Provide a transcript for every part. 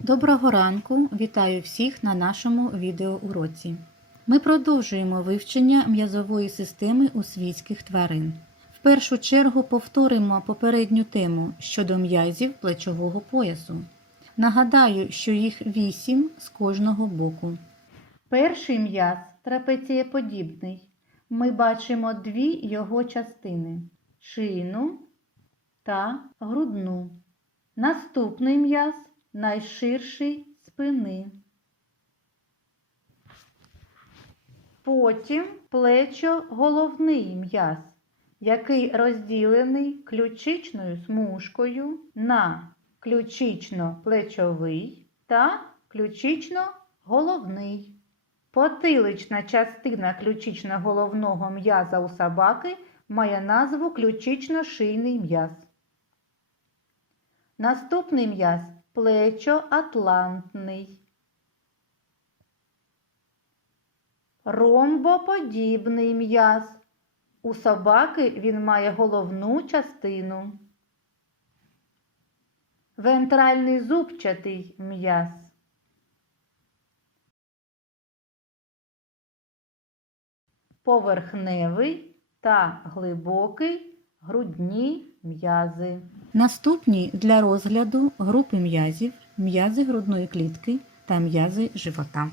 Доброго ранку! Вітаю всіх на нашому відеоуроці. Ми продовжуємо вивчення м'язової системи у свійських тварин. В першу чергу повторимо попередню тему щодо м'язів плечового поясу. Нагадаю, що їх 8 з кожного боку. Перший м'яз трапецієподібний. Ми бачимо дві його частини – шийну та грудну. Наступний м'яз найширший спини. Потім плечо-головний м'яз, який розділений ключичною смужкою на ключично-плечовий та ключично-головний. Потилична частина ключично-головного м'яза у собаки має назву ключично-шийний м'яз. Наступний м'яз плечо-атлантний. Ромбоподібний м'яз. У собаки він має головну частину. Вентральний зубчатий м'яз. Поверхневий та глибокий грудні м'язи. Наступні для розгляду групи м'язів, м'язи грудної клітки та м'язи живота.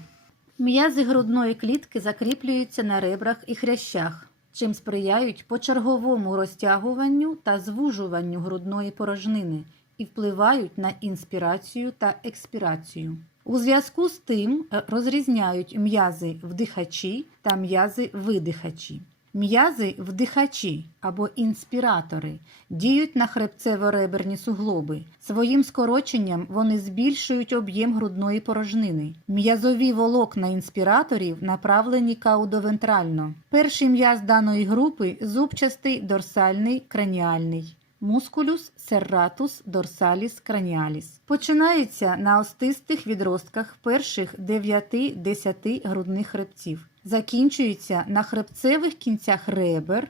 М'язи грудної клітки закріплюються на ребрах і хрящах, чим сприяють почерговому розтягуванню та звужуванню грудної порожнини і впливають на інспірацію та експірацію. У зв'язку з тим розрізняють м'язи вдихачі та м'язи видихачі. М'язи вдихачі або інспіратори діють на хребцево-реберні суглоби. Своїм скороченням вони збільшують об'єм грудної порожнини. М'язові волокна інспіраторів направлені каудовентрально. Перший м'яз даної групи – зубчастий дорсальний краніальний. Мускулюс серратус дорсаліс краніаліс. Починається на остистих відростках перших 9-10 грудних хребців. Закінчується на хребцевих кінцях ребер,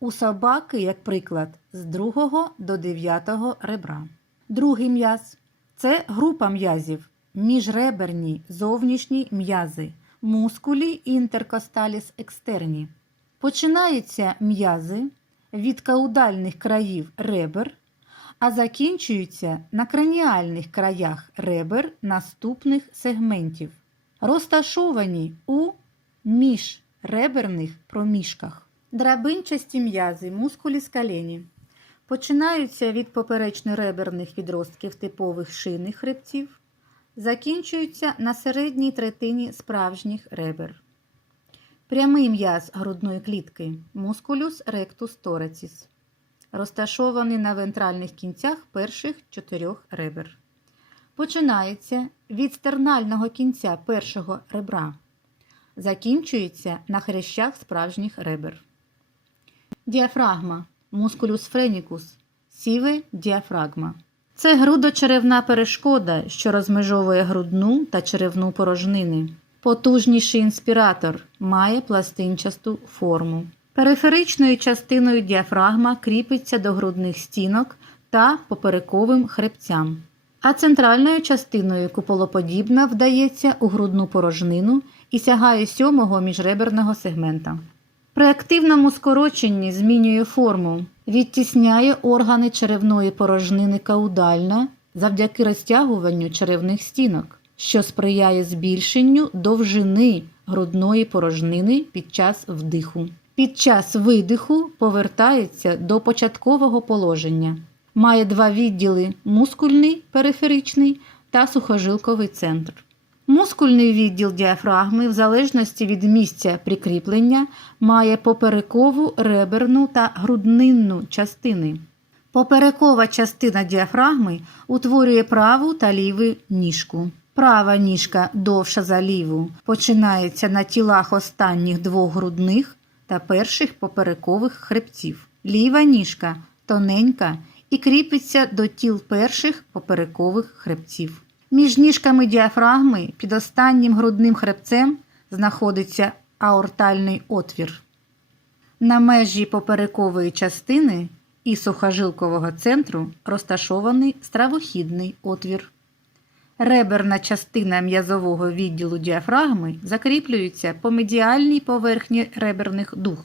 у собаки, як приклад, з 2 до 9 ребра. Другий м'яз – це група м'язів, міжреберні зовнішні м'язи, мускулі інтеркосталіс екстерні. Починаються м'язи від каудальних країв ребер, а закінчуються на краніальних краях ребер наступних сегментів, розташовані у міжреберних проміжках. Драбинчасті м'язи мускулі скалені починаються від поперечно-реберних відростків типових шийних хребців, закінчуються на середній третині справжніх ребер. Прямий м'яз грудної клітки мускулюс ректус тораціс, розташований на вентральних кінцях перших 4 ребер. Починається від стернального кінця першого ребра, закінчується на хрящах справжніх ребер. Діафрагма мускулюс френікус, сіве діафрагма. Це грудочеревна перешкода, що розмежовує грудну та черевну порожнини. Потужніший інспіратор, має пластинчасту форму. Периферичною частиною діафрагма кріпиться до грудних стінок та поперековим хребцям, а центральною частиною куполоподібна вдається у грудну порожнину і сягає 7-го міжреберного сегмента. При активному скороченні змінює форму, відтісняє органи черевної порожнини каудально завдяки розтягуванню черевних стінок, що сприяє збільшенню довжини грудної порожнини під час вдиху. Під час видиху повертається до початкового положення. Має 2 відділи – мускульний периферичний та сухожилковий центр. Мускульний відділ діафрагми в залежності від місця прикріплення має поперекову, реберну та груднинну частини. Поперекова частина діафрагми утворює праву та ліву ніжку. Права ніжка довша за ліву, починається на тілах останніх 2 грудних та перших поперекових хребців. Ліва ніжка тоненька і кріпиться до тіл перших поперекових хребців. Між ніжками діафрагми під останнім грудним хребцем знаходиться аортальний отвір. На межі поперекової частини і сухожилкового центру розташований стравохідний отвір. Реберна частина м'язового відділу діафрагми закріплюється по медіальній поверхні реберних дуг.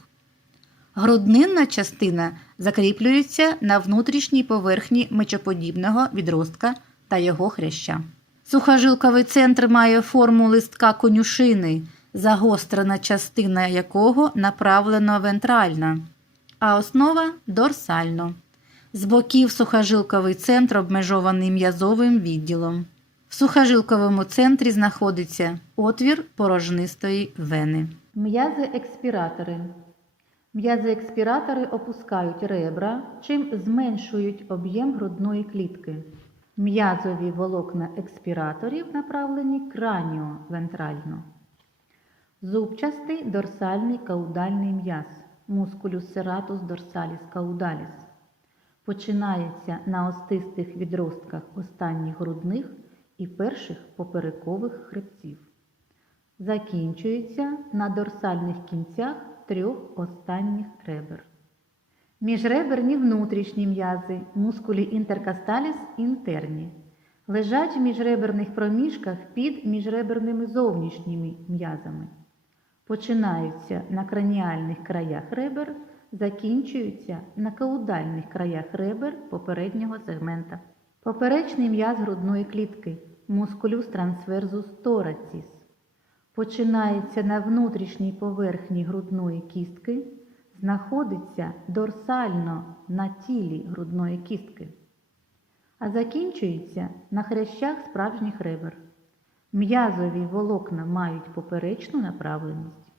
Груднинна частина закріплюється на внутрішній поверхні мечоподібного відростка та його хряща. Сухожилковий центр має форму листка конюшини, загострена частина якого направлено вентрально, а основа – дорсально. З боків сухожилковий центр обмежований м'язовим відділом. В сухожилковому центрі знаходиться отвір порожнистої вени. М'язи-експіратори. М'язи-експіратори опускають ребра, чим зменшують об'єм грудної клітки. М'язові волокна експіраторів направлені краніовентрально. Зубчастий дорсальний каудальний м'яз мускулюс сератус дорсаліс каудаліс починається на остистих відростках останніх грудних і перших поперекових хребців. Закінчується на дорсальних кінцях трьох останніх ребер. Міжреберні внутрішні м'язи мускулі інтеркосталіс інтерні лежать в міжреберних проміжках під міжреберними зовнішніми м'язами. Починаються на краніальних краях ребер, закінчуються на каудальних краях ребер попереднього сегмента. Поперечний м'яз грудної клітки мускулюс трансверзус тораціс починається на внутрішній поверхні грудної кістки, знаходиться дорсально на тілі грудної кістки, а закінчується на хрящах справжніх ребер. М'язові волокна мають поперечну направленість.